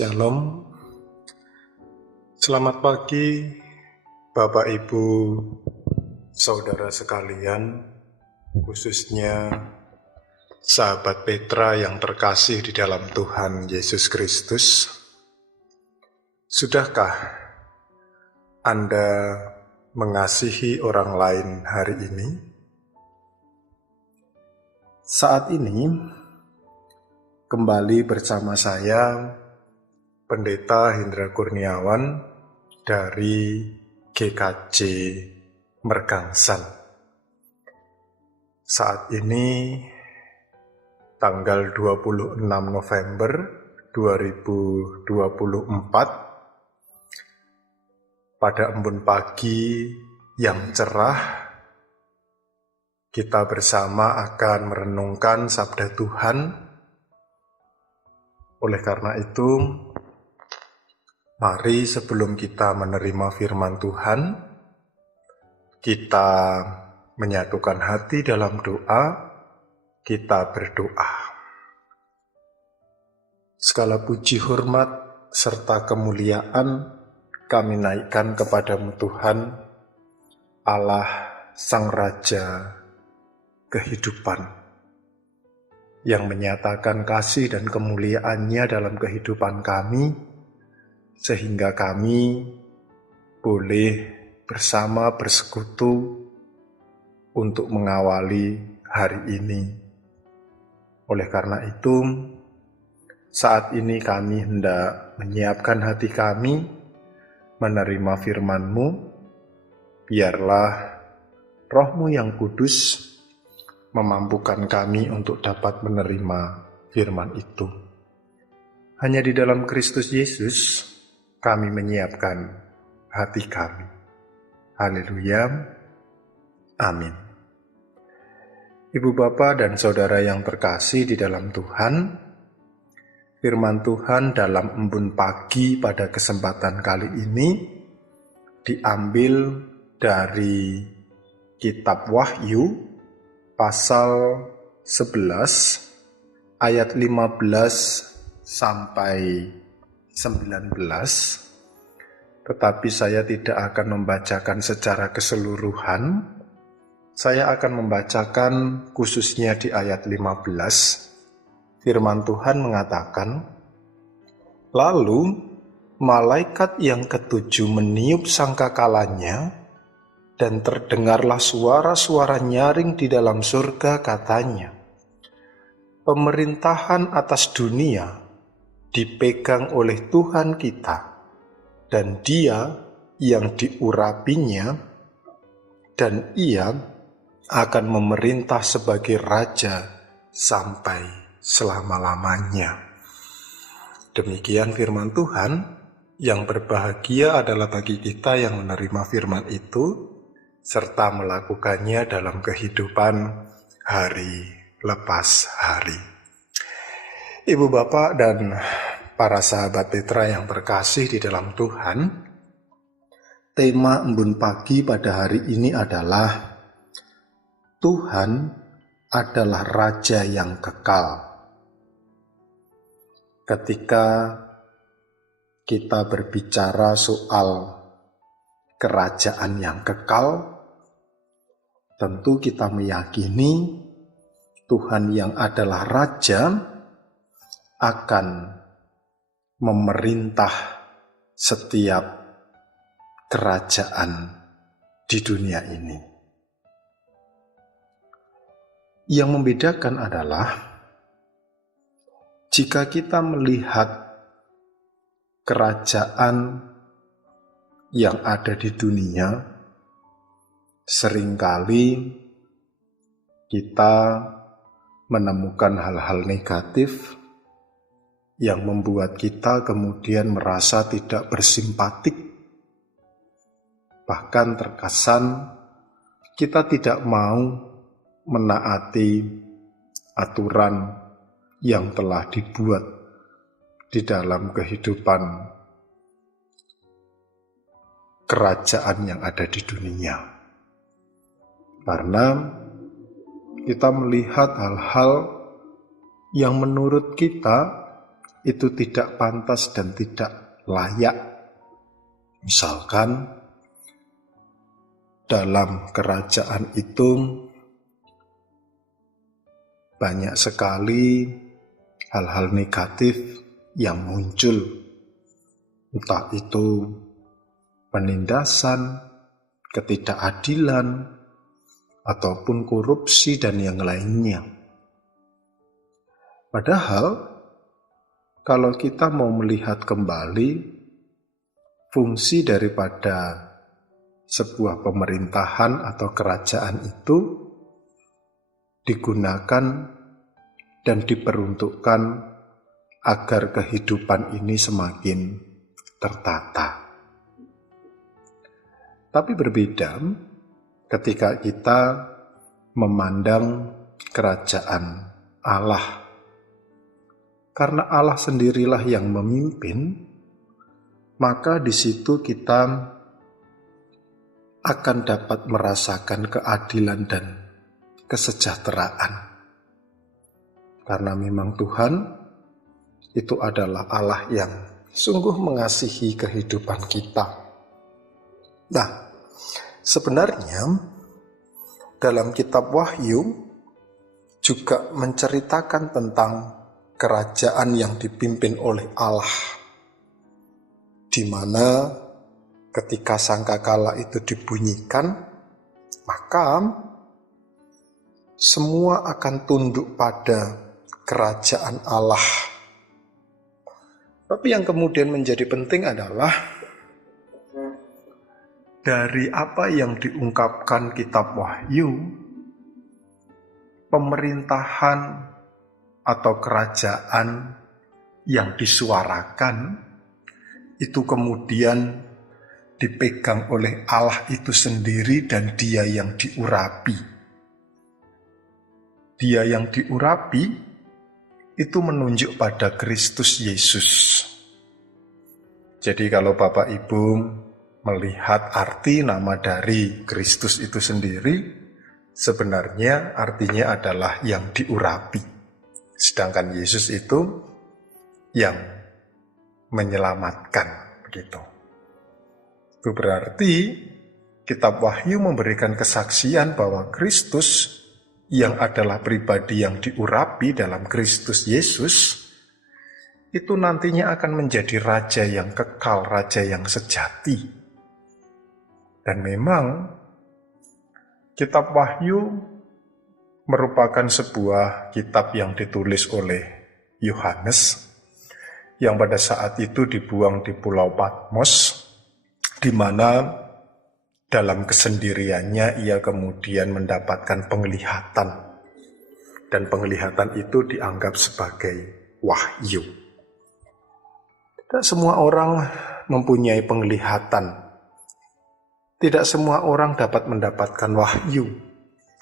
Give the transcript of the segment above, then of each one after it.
Shalom, selamat pagi Bapak Ibu, saudara sekalian, khususnya sahabat Petra yang terkasih di dalam Tuhan Yesus Kristus. Sudahkah Anda mengasihi orang lain hari ini? Saat ini, kembali bersama saya, Pendeta Hendra Kurniawan dari GKJ Mergangsan. Saat ini tanggal 26 November 2024, pada embun pagi yang cerah, kita bersama akan merenungkan sabda Tuhan. Oleh karena itu, mari sebelum kita menerima firman Tuhan, kita menyatukan hati dalam doa, kita berdoa. Segala puji, hormat, serta kemuliaan kami naikkan kepadamu Tuhan, Allah Sang Raja kehidupan, yang menyatakan kasih dan kemuliaannya dalam kehidupan kami, sehingga kami boleh bersama bersekutu untuk mengawali hari ini. Oleh karena itu, saat ini kami hendak menyiapkan hati kami menerima firman-Mu. Biarlah Roh-Mu yang kudus memampukan kami untuk dapat menerima firman itu. Hanya di dalam Kristus Yesus kami menyiapkan hati kami. Haleluya. Amin. Ibu bapa dan saudara yang terkasih di dalam Tuhan, firman Tuhan dalam embun pagi pada kesempatan kali ini diambil dari kitab Wahyu pasal 11 ayat 15 sampai 19, tetapi saya tidak akan membacakan secara keseluruhan. Saya akan membacakan khususnya di ayat 15. Firman Tuhan mengatakan, "Lalu malaikat yang ketujuh meniup sangkakalanya, dan terdengarlah suara-suara nyaring di dalam surga, katanya, 'Pemerintahan atas dunia dipegang oleh Tuhan kita, dan Dia yang diurapinya, dan Ia akan memerintah sebagai Raja sampai selama-lamanya.'" Demikian firman Tuhan. Yang berbahagia adalah bagi kita yang menerima firman itu, serta melakukannya dalam kehidupan hari lepas hari. Ibu bapak dan para sahabat Petra yang terkasih di dalam Tuhan, tema embun pagi pada hari ini adalah Tuhan adalah Raja yang kekal. Ketika kita berbicara soal kerajaan yang kekal, tentu kita meyakini Tuhan yang adalah Raja akan memerintah setiap kerajaan di dunia ini. Yang membedakan adalah jika kita melihat kerajaan yang ada di dunia, seringkali kita menemukan hal-hal negatif yang membuat kita kemudian merasa tidak bersimpatik. Bahkan terkesan kita tidak mau menaati aturan yang telah dibuat di dalam kehidupan kerajaan yang ada di dunia. Karena kita melihat hal-hal yang menurut kita itu tidak pantas dan tidak layak. Misalkan dalam kerajaan itu banyak sekali hal-hal negatif yang muncul, entah itu penindasan, ketidakadilan, ataupun korupsi dan yang lainnya. Padahal kalau kita mau melihat kembali fungsi daripada sebuah pemerintahan atau kerajaan itu digunakan dan diperuntukkan agar kehidupan ini semakin tertata. Tapi berbeda ketika kita memandang kerajaan Allah. Karena Allah sendirilah yang memimpin, maka di situ kita akan dapat merasakan keadilan dan kesejahteraan. Karena memang Tuhan itu adalah Allah yang sungguh mengasihi kehidupan kita. Nah, sebenarnya dalam kitab Wahyu juga menceritakan tentang kerajaan yang dipimpin oleh Allah, di mana ketika sangkakala itu dibunyikan, maka semua akan tunduk pada kerajaan Allah. Tapi yang kemudian menjadi penting adalah dari apa yang diungkapkan kitab Wahyu, pemerintahan atau kerajaan yang disuarakan itu kemudian dipegang oleh Allah itu sendiri dan Dia yang diurapi. Dia yang diurapi itu menunjuk pada Kristus Yesus. Jadi kalau Bapak Ibu melihat arti nama dari Kristus itu sendiri, sebenarnya artinya adalah yang diurapi. Sedangkan Yesus itu yang menyelamatkan, begitu. Itu berarti kitab Wahyu memberikan kesaksian bahwa Kristus yang adalah pribadi yang diurapi dalam Kristus Yesus itu nantinya akan menjadi raja yang kekal, raja yang sejati. Dan memang kitab Wahyu merupakan sebuah kitab yang ditulis oleh Yohanes yang pada saat itu dibuang di Pulau Patmos, di mana dalam kesendiriannya ia kemudian mendapatkan penglihatan, dan penglihatan itu dianggap sebagai wahyu. Tidak semua orang mempunyai penglihatan, tidak semua orang dapat mendapatkan wahyu.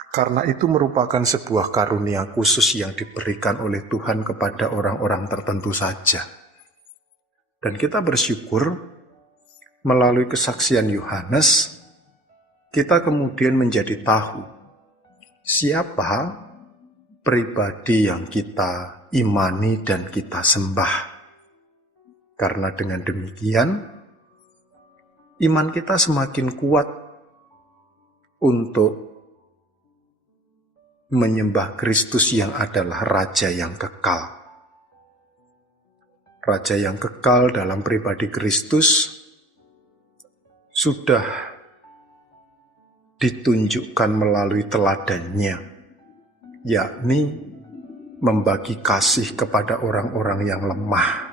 Karena itu merupakan sebuah karunia khusus yang diberikan oleh Tuhan kepada orang-orang tertentu saja. Dan kita bersyukur melalui kesaksian Yohanes, kita kemudian menjadi tahu siapa pribadi yang kita imani dan kita sembah. Karena dengan demikian, iman kita semakin kuat untuk menyembah Kristus yang adalah Raja yang kekal. Raja yang kekal dalam pribadi Kristus sudah ditunjukkan melalui teladannya, yakni membagi kasih kepada orang-orang yang lemah.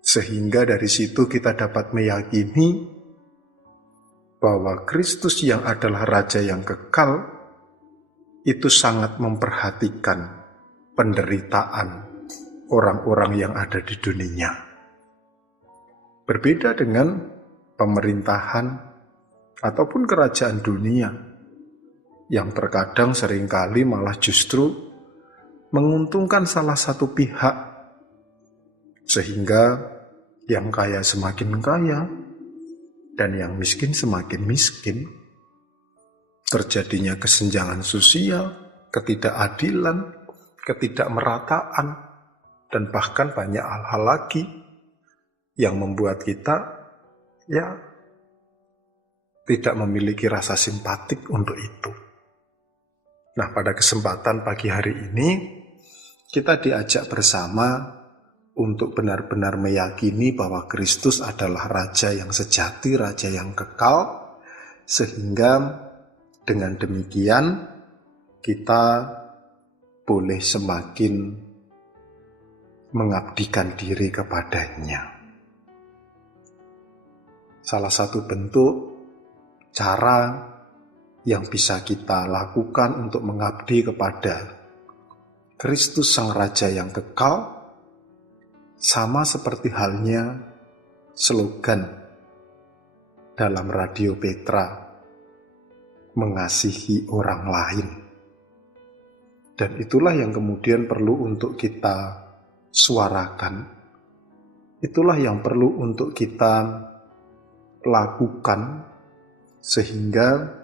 Sehingga dari situ kita dapat meyakini bahwa Kristus yang adalah Raja yang kekal itu sangat memperhatikan penderitaan orang-orang yang ada di dunia. Berbeda dengan pemerintahan ataupun kerajaan dunia yang terkadang seringkali malah justru menguntungkan salah satu pihak, sehingga yang kaya semakin kaya dan yang miskin semakin miskin. Terjadinya kesenjangan sosial, ketidakadilan, ketidakmerataan, dan bahkan banyak hal-hal lagi yang membuat kita tidak memiliki rasa simpatik untuk itu. Nah, pada kesempatan pagi hari ini kita diajak bersama untuk benar-benar meyakini bahwa Kristus adalah Raja yang sejati, Raja yang kekal, sehingga dengan demikian kita boleh semakin mengabdikan diri kepadanya. Salah satu bentuk cara yang bisa kita lakukan untuk mengabdi kepada Kristus Sang Raja yang kekal, sama seperti halnya slogan dalam Radio Petra, mengasihi orang lain. Dan itulah yang kemudian perlu untuk kita suarakan. Itulah yang perlu untuk kita lakukan sehingga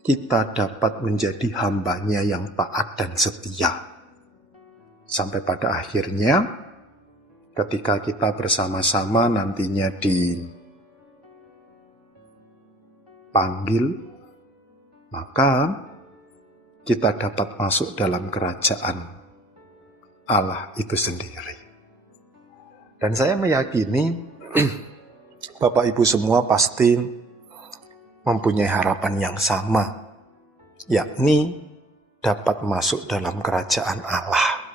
kita dapat menjadi hambanya yang taat dan setia. Sampai pada akhirnya ketika kita bersama-sama nantinya dipanggil, maka kita dapat masuk dalam kerajaan Allah itu sendiri. Dan saya meyakini Bapak Ibu semua pasti mempunyai harapan yang sama, yakni dapat masuk dalam kerajaan Allah.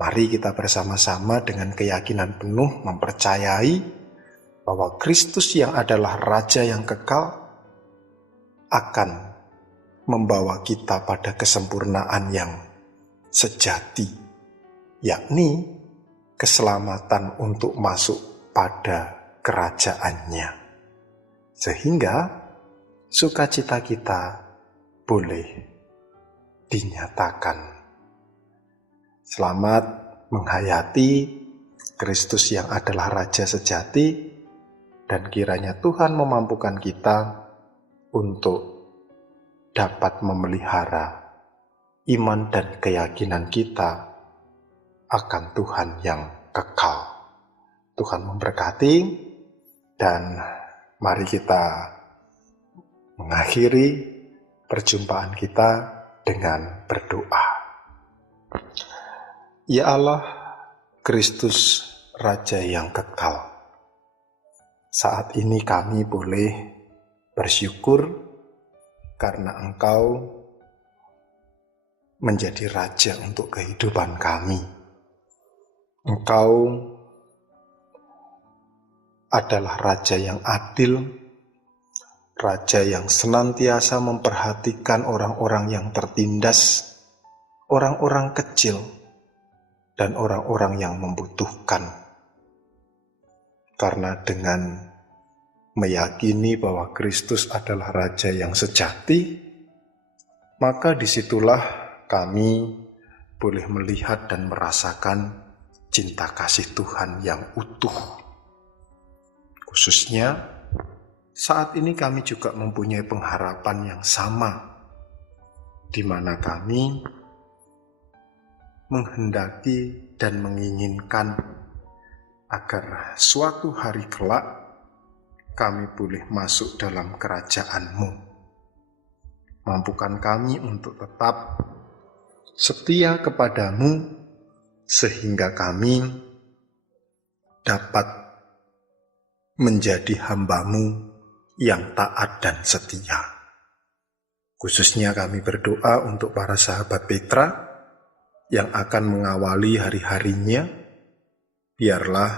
Mari kita bersama-sama dengan keyakinan penuh mempercayai bahwa Kristus yang adalah Raja yang kekal akan membawa kita pada kesempurnaan yang sejati, yakni keselamatan untuk masuk pada kerajaannya, sehingga sukacita kita boleh dinyatakan. Selamat menghayati Kristus yang adalah Raja sejati, dan kiranya Tuhan memampukan kita untuk dapat memelihara iman dan keyakinan kita akan Tuhan yang kekal. Tuhan memberkati. Dan mari kita mengakhiri perjumpaan kita dengan berdoa. Ya Allah, Kristus Raja yang kekal, saat ini kami boleh bersyukur karena Engkau menjadi Raja untuk kehidupan kami. Engkau adalah Raja yang adil, Raja yang senantiasa memperhatikan orang-orang yang tertindas, orang-orang kecil, dan orang-orang yang membutuhkan. Karena dengan meyakini bahwa Kristus adalah Raja yang sejati, maka disitulah kami boleh melihat dan merasakan cinta kasih Tuhan yang utuh. Khususnya saat ini kami juga mempunyai pengharapan yang sama, di mana kami menghendaki dan menginginkan agar suatu hari kelak kami boleh masuk dalam kerajaan-Mu. Mampukan kami untuk tetap setia kepadamu, sehingga kami dapat menjadi hamba-Mu yang taat dan setia. Khususnya kami berdoa untuk para sahabat Petra yang akan mengawali hari-harinya. Biarlah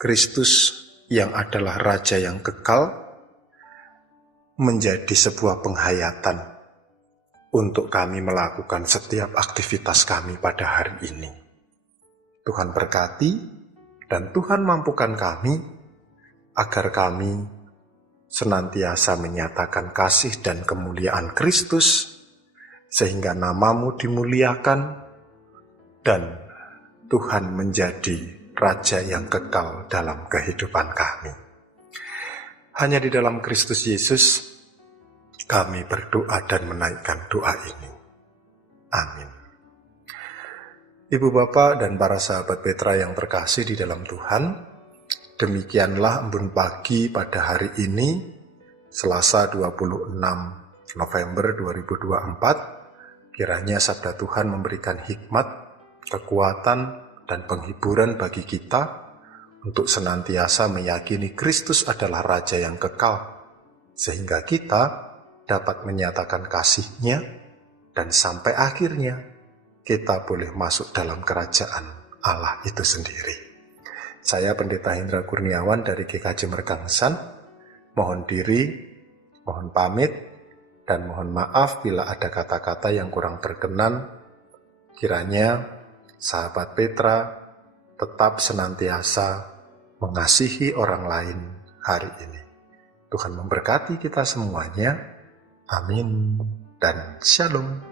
Kristus yang adalah Raja yang kekal menjadi sebuah penghayatan untuk kami melakukan setiap aktivitas kami pada hari ini. Tuhan berkati dan Tuhan mampukan kami agar kami senantiasa menyatakan kasih dan kemuliaan Kristus, sehingga nama-Mu dimuliakan dan Tuhan menjadi Raja yang kekal dalam kehidupan kami. Hanya di dalam Kristus Yesus kami berdoa dan menaikkan doa ini. Amin. Ibu Bapak dan para sahabat Petra yang terkasih di dalam Tuhan, demikianlah Embun Pagi pada hari ini, Selasa 26 November 2024. Kiranya sabda Tuhan memberikan hikmat, kekuatan, dan penghiburan bagi kita untuk senantiasa meyakini Kristus adalah Raja yang kekal, sehingga kita dapat menyatakan kasih-Nya dan sampai akhirnya kita boleh masuk dalam kerajaan Allah itu sendiri. Saya Pendeta Hendra Kurniawan dari GKJ Mergangsan, mohon diri, mohon pamit, dan mohon maaf bila ada kata-kata yang kurang berkenan. Kiranya sahabat Petra tetap senantiasa mengasihi orang lain hari ini. Tuhan memberkati kita semuanya. Amin dan Shalom.